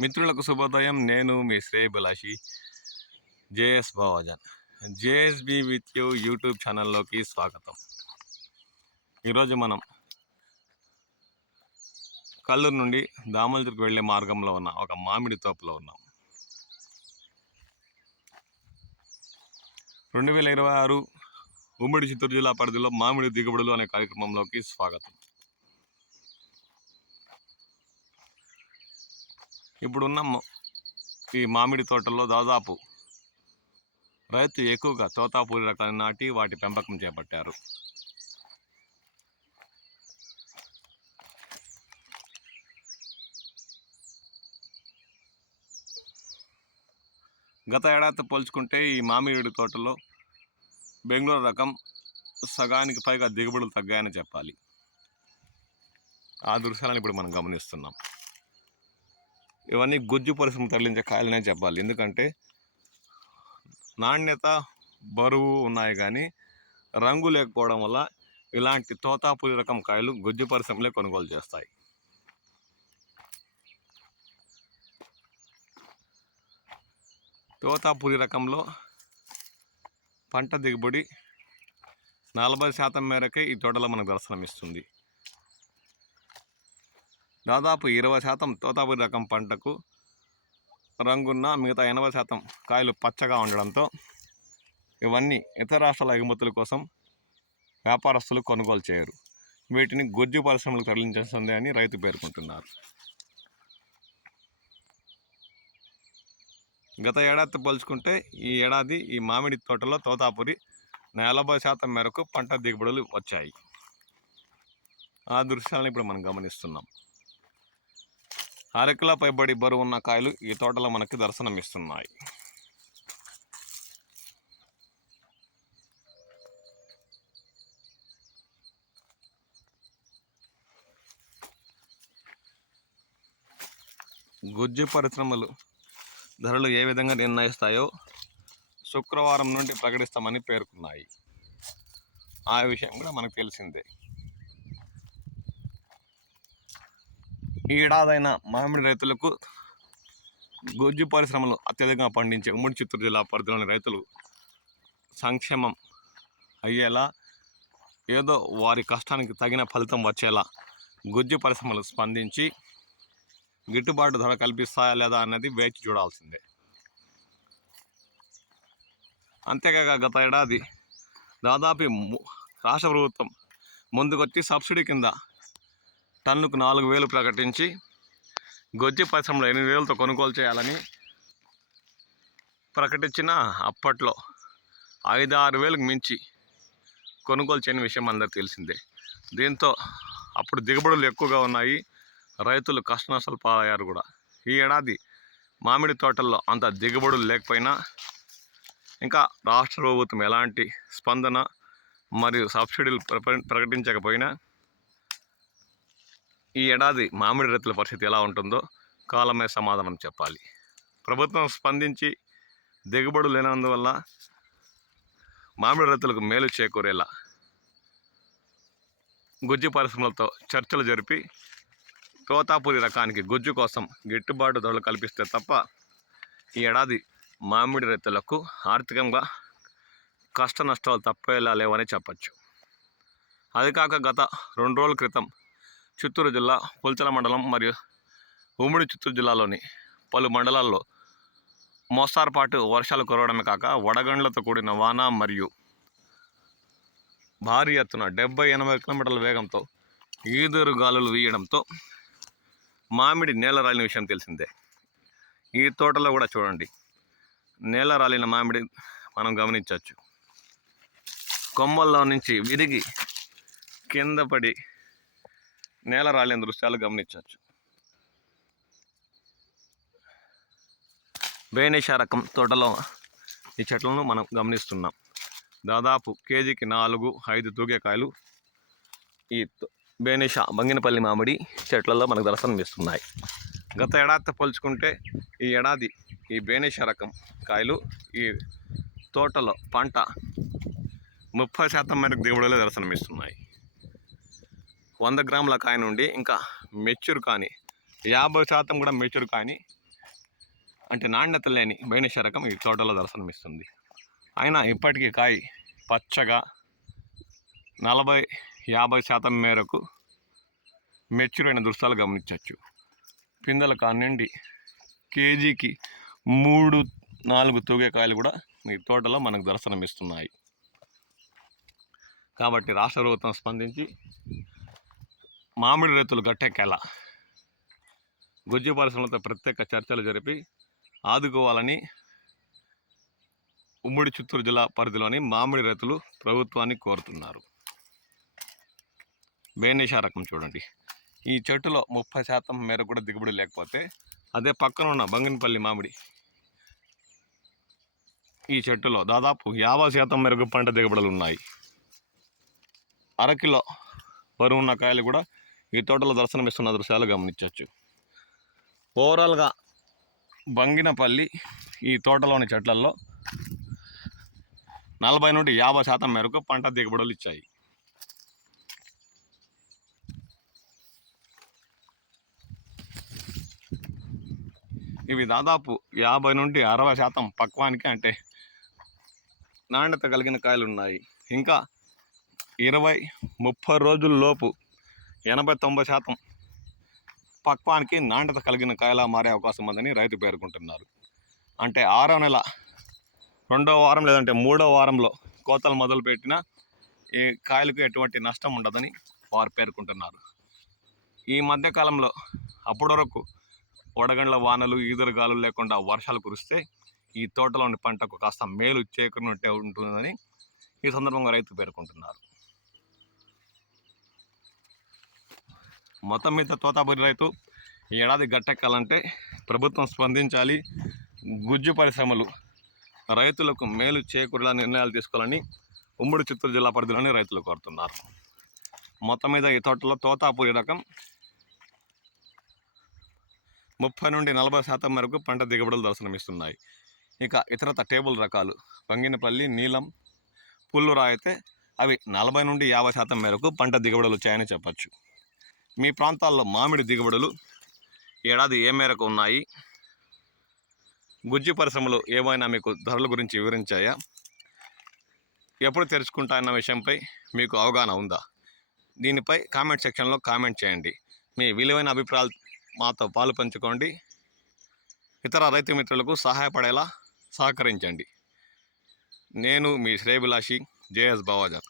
మిత్రులకు శుభోదయం. నేను మీ శ్రేయభిలాషి JS Bhavajan. JSB with you YouTube ఛానల్లోకి స్వాగతం. ఈరోజు మనం కల్లూరు నుండి దామలచెరుకు వెళ్ళే మార్గంలో ఉన్న ఒక మామిడి తోపులో ఉన్నాం. 2026 ఉమ్మడి చిత్తూరు జిల్లా పరిధిలో మామిడి దిగుబడులు అనే కార్యక్రమంలోకి స్వాగతం. ఇప్పుడున్న ఈ మామిడి తోటల్లో దాదాపు రైతు ఎక్కువగా తోతాపూరి రకాన్ని నాటి వాటి పెంపకం చేపట్టారు. గత ఏడాదితో పోల్చుకుంటే ఈ మామిడి తోటలో బెంగళూరు రకం సగానికి పైగా దిగుబడులు తగ్గాయని చెప్పాలి. ఆ దృశ్యాలను ఇప్పుడు మనం గమనిస్తున్నాం. ఇవన్నీ గుజ్జు పరిశ్రమ తరలించే కాయలనే చెప్పాలి. ఎందుకంటే నాణ్యత బరువు ఉన్నాయి కానీ రంగు లేకపోవడం వల్ల ఇలాంటి తోతాపూరి రకం కాయలు గుజ్జు పరిశ్రమలే కొనుగోలు చేస్తాయి. తోతాపూరి రకంలో పంట దిగుబడి 40% మేరకే ఈ తోటలో మనకు దర్శనమిస్తుంది. దాదాపు 20% తోతాపూరి రకం పంటకు రంగున్న మిగతా 80% కాయలు పచ్చగా ఉండడంతో ఇవన్నీ ఇతర రాష్ట్రాల ఎగుమతుల కోసం వ్యాపారస్తులు కొనుగోలు చేయరు. వీటిని గుజ్జు పరిశ్రమలకు తరలించేస్తుంది అని రైతు పేర్కొంటున్నారు. గత ఏడాదితో పోల్చుకుంటే ఈ ఏడాది ఈ మామిడి తోటలో తోతాపూరి 40% మేరకు పంట దిగుబడులు వచ్చాయి. ఆ దృశ్యాలను ఇప్పుడు మనం గమనిస్తున్నాం. అరకిలో పైబడి బరువు ఉన్న కాయలు ఈ తోటలో మనకి దర్శనమిస్తున్నాయి. గుజ్జు పరిశ్రమలు ధరలు ఏ విధంగా నిర్ణయిస్తాయో శుక్రవారం నుండి ప్రకటిస్తామని పేర్కొన్నాయి. ఆ విషయం కూడా మనకు తెలిసిందే. ఈ ఏడాదైన మామిడి రైతులకు గుజ్జు పరిశ్రమలు అత్యధికంగా పండించే ఉమ్మడి చిత్తూరు జిల్లా పరిధిలోని రైతులు సంక్షేమం అయ్యేలా, ఏదో వారి కష్టానికి తగిన ఫలితం వచ్చేలా గుజ్జు పరిశ్రమలు స్పందించి గిట్టుబాటు ధర కల్పిస్తాయా లేదా అన్నది వేచి చూడాల్సిందే. అంతేకాక గత ఏడాది దాదాపు రాష్ట్ర ప్రభుత్వం ముందుకొచ్చి సబ్సిడీ కింద టన్నుకు 4,000 ప్రకటించి గుజ్జు పరిశ్రమలో 8,000తో కొనుగోలు చేయాలని ప్రకటించిన అప్పట్లో 5-6,000కు మించి కొనుగోలు చేయని విషయం అందరికీ తెలిసిందే. దీంతో అప్పుడు దిగుబడులు ఎక్కువగా ఉన్నాయి, రైతులు కష్ట నష్టాలు పాలయ్యారు కూడా. ఈ ఏడాది మామిడి తోటల్లో అంత దిగుబడులు లేకపోయినా, ఇంకా రాష్ట్ర ప్రభుత్వం ఎలాంటి స్పందన మరియు సబ్సిడీలు ప్రకటించకపోయినా ఈ ఏడాది మామిడి రైతుల పరిస్థితి ఎలా ఉంటుందో కాలమే సమాధానం చెప్పాలి. ప్రభుత్వం స్పందించి దిగుబడులు లేనందువల్ల మామిడి రైతులకు మేలు చేకూరేలా గుజ్జు పరిశ్రమలతో చర్చలు జరిపి తోతాపూరి రకానికి గుజ్జు కోసం గిట్టుబాటు ధరలు కల్పిస్తే తప్ప ఈ ఏడాది మామిడి రైతులకు ఆర్థికంగా కష్ట నష్టాలు తప్పేలా లేవని చెప్పచ్చు. అది కాక గత 2 రోజుల క్రితం చిత్తూరు జిల్లా పుల్చల మండలం మరియు ఉమ్మడి చిత్తూరు జిల్లాలోని పలు మండలాల్లో మోస్తారుపాటు వర్షాలు కురవడమే కాక వడగండ్లతో కూడిన వాన మరియు భారీ ఎత్తున 70-80 కిలోమీటర్ల వేగంతో ఈదురు గాలులు వీయడంతో మామిడి నేల రాలిన విషయం తెలిసిందే. ఈ తోటలో కూడా చూడండి, నేల రాలిన మామిడి మనం గమనించవచ్చు. కొమ్మల్లో నుంచి విరిగి కింద పడి నేల రాలిన దృశ్యాలు గమనించవచ్చు. బేనిషా రకం తోటలో ఈ చెట్లను మనం గమనిస్తున్నాం. దాదాపు కేజీకి 4-5 తూగే కాయలు ఈ బేనిషా బంగినపల్లి మామిడి చెట్లలో మనకు దర్శనమిస్తున్నాయి. గత ఏడాదితో పోల్చుకుంటే ఈ ఏడాది ఈ బేనిషా రకం కాయలు ఈ తోటలో పంట 30% మేరకు దిగుబడులే దర్శనమిస్తున్నాయి. 100 గ్రాముల కాయ నుండి ఇంకా మెచ్యూర్ కానీ 50% కూడా మెచ్యూర్ కానీ అంటే నాణ్యత లేని బైనిష రకం ఈ తోటలో దర్శనమిస్తుంది. అయినా ఇప్పటికీ కాయ పచ్చగా 40-50% మేరకు మెచ్యూర్ అయిన దృశ్యాలు గమనించవచ్చు. పిందెల కానివ్వండి కేజీకి 3-4 తూగే కాయలు కూడా ఈ తోటలో మనకు దర్శనమిస్తున్నాయి. కాబట్టి రాష్ట్ర ప్రభుత్వం స్పందించి మామిడి రైతులు గట్టెక్కేలా గుజ్జు పరిశ్రమలతో ప్రత్యేక చర్చలు జరిపి ఆదుకోవాలని ఉమ్మడి చిత్తూరు జిల్లా పరిధిలోని మామిడి రైతులు ప్రభుత్వాన్ని కోరుతున్నారు. బేనిషా రకం చూడండి, ఈ చెట్టులో 30% మేర కూడా దిగుబడి లేకపోతే అదే పక్కన ఉన్న బంగినపల్లి మామిడి ఈ చెట్టులో దాదాపు 50% మేరకు పంట దిగుబడులు ఉన్నాయి. అరకిలో బరువున్న కాయలు కూడా ఈ తోటలో దర్శనమిస్తున్న దృశ్యాలు గమనించవచ్చు. ఓవరాల్గా బంగినపల్లి ఈ తోటలోని చెట్లల్లో 40-50% మేరకు పంట దిగుబడులు ఇచ్చాయి. ఇవి దాదాపు 50-60% పక్వానికి అంటే నాణ్యత కలిగిన కాయలు ఉన్నాయి. ఇంకా 20-30 రోజుల్లోపు 80-90% పక్వానికి నాణ్యత కలిగిన కాయలా మారే అవకాశం ఉందని రైతు పేర్కొంటున్నారు. అంటే 6వ నెల 2వ వారం లేదంటే 3వ వారంలో కోతలు మొదలుపెట్టిన ఈ కాయలకు ఎటువంటి నష్టం ఉండదని వారు పేర్కొంటున్నారు. ఈ మధ్యకాలంలో అప్పటి వరకు వడగండ్ల వానలు ఈదురుగాలు లేకుండా వర్షాలు కురిస్తే ఈ తోటలోని పంటకు కాస్త మేలు చేకూరినట్టే ఉంటుందని ఈ సందర్భంగా రైతు పేర్కొంటున్నారు. మొత్తం మీద తోతాపురి రైతు ఈ ఏడాది గట్టెక్కాలంటే ప్రభుత్వం స్పందించాలి. గుజ్జు పరిశ్రమలు రైతులకు మేలు చేకూరేలా నిర్ణయాలు తీసుకోవాలని ఉమ్మడి చిత్తూరు జిల్లా పరిధిలోని రైతులు కోరుతున్నారు. మొత్తం మీద ఈ తోటలో తోతాపురి రకం 30-40% మేరకు పంట దిగుబడులు దర్శనమిస్తున్నాయి. ఇక ఇతరత టేబుల్ రకాలు బంగినపల్లి, నీలం, పుల్లూరా అయితే అవి 40-50% మేరకు పంట దిగుబడులు వచ్చాయని చెప్పచ్చు. మీ ప్రాంతాల్లో మామిడి దిగుబడులు ఏడాది ఏ మేరకు ఉన్నాయి? గుజ్జు పరిశ్రమలు ఏమైనా మీకు ధరల గురించి వివరించాయా? ఎప్పుడు తెరుచుకుంటాయన్న విషయంపై మీకు అవగాహన ఉందా? దీనిపై కామెంట్ సెక్షన్లో కామెంట్ చేయండి. మీ విలువైన అభిప్రాయాలు మాతో పాలు పంచుకోండి. ఇతర రైతు మిత్రులకు సహాయపడేలా సహకరించండి. నేను మీ శ్రేయభిలాషి జేఎస్ బావాజా.